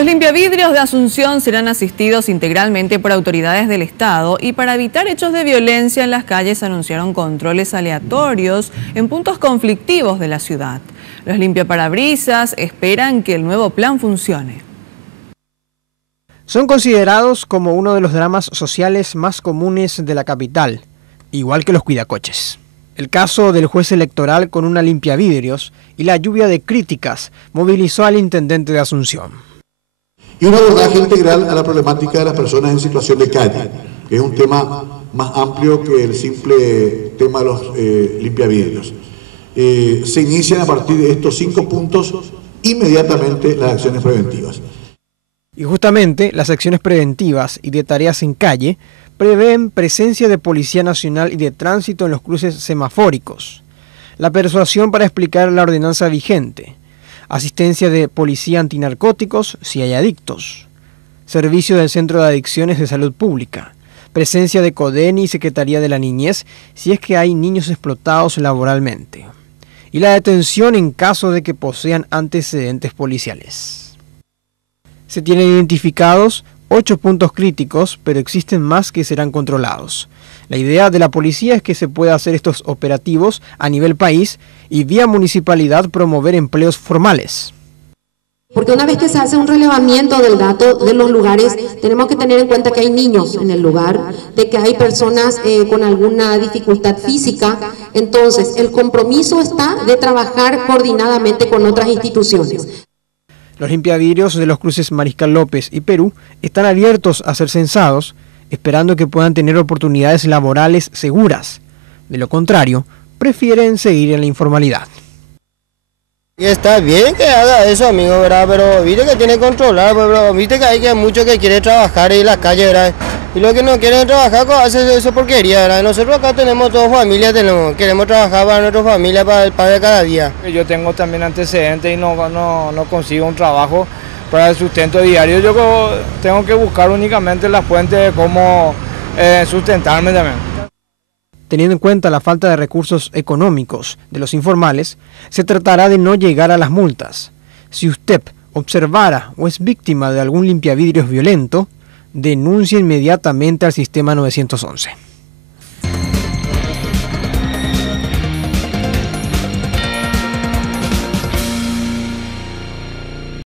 Los limpiavidrios de Asunción serán asistidos integralmente por autoridades del Estado y para evitar hechos de violencia en las calles anunciaron controles aleatorios en puntos conflictivos de la ciudad. Los limpiaparabrisas esperan que el nuevo plan funcione. Son considerados como uno de los dramas sociales más comunes de la capital, igual que los cuidacoches. El caso del juez electoral con una limpiavidrios y la lluvia de críticas movilizó al intendente de Asunción. Y un abordaje integral a la problemática de las personas en situación de calle, que es un tema más amplio que el simple tema de los limpiavidrios. Se inician a partir de estos 5 puntos inmediatamente las acciones preventivas. Y justamente las acciones preventivas y de tareas en calle prevén presencia de Policía Nacional y de Tránsito en los cruces semafóricos, la persuasión para explicar la ordenanza vigente, asistencia de policía antinarcóticos si hay adictos, servicio del Centro de Adicciones de Salud Pública, presencia de CODENI y Secretaría de la Niñez si es que hay niños explotados laboralmente, y la detención en caso de que posean antecedentes policiales. Se tienen identificados 8 puntos críticos, pero existen más que serán controlados. La idea de la policía es que se pueda hacer estos operativos a nivel país y vía municipalidad promover empleos formales. Porque una vez que se hace un relevamiento del dato de los lugares, tenemos que tener en cuenta que hay niños en el lugar, de que hay personas con alguna dificultad física. Entonces, el compromiso está de trabajar coordinadamente con otras instituciones. Los limpiavidrios de los cruces Mariscal López y Perú están abiertos a ser censados, esperando que puedan tener oportunidades laborales seguras. De lo contrario, prefieren seguir en la informalidad. Está bien que haga eso, amigo, ¿verdad? Pero viste que tiene que controlar, pero viste que hay muchos que quieren trabajar en la calle, ¿verdad? Y los que no quieren trabajar, hacen eso porquería, ¿verdad? Nosotros acá tenemos toda familia, queremos trabajar para nuestra familia, para el pan de cada día. Yo tengo también antecedentes y no consigo un trabajo para el sustento diario. Yo tengo que buscar únicamente la fuente de cómo sustentarme también. Teniendo en cuenta la falta de recursos económicos de los informales, se tratará de no llegar a las multas. Si usted observara o es víctima de algún limpiavidrios violento, denuncie inmediatamente al sistema 911.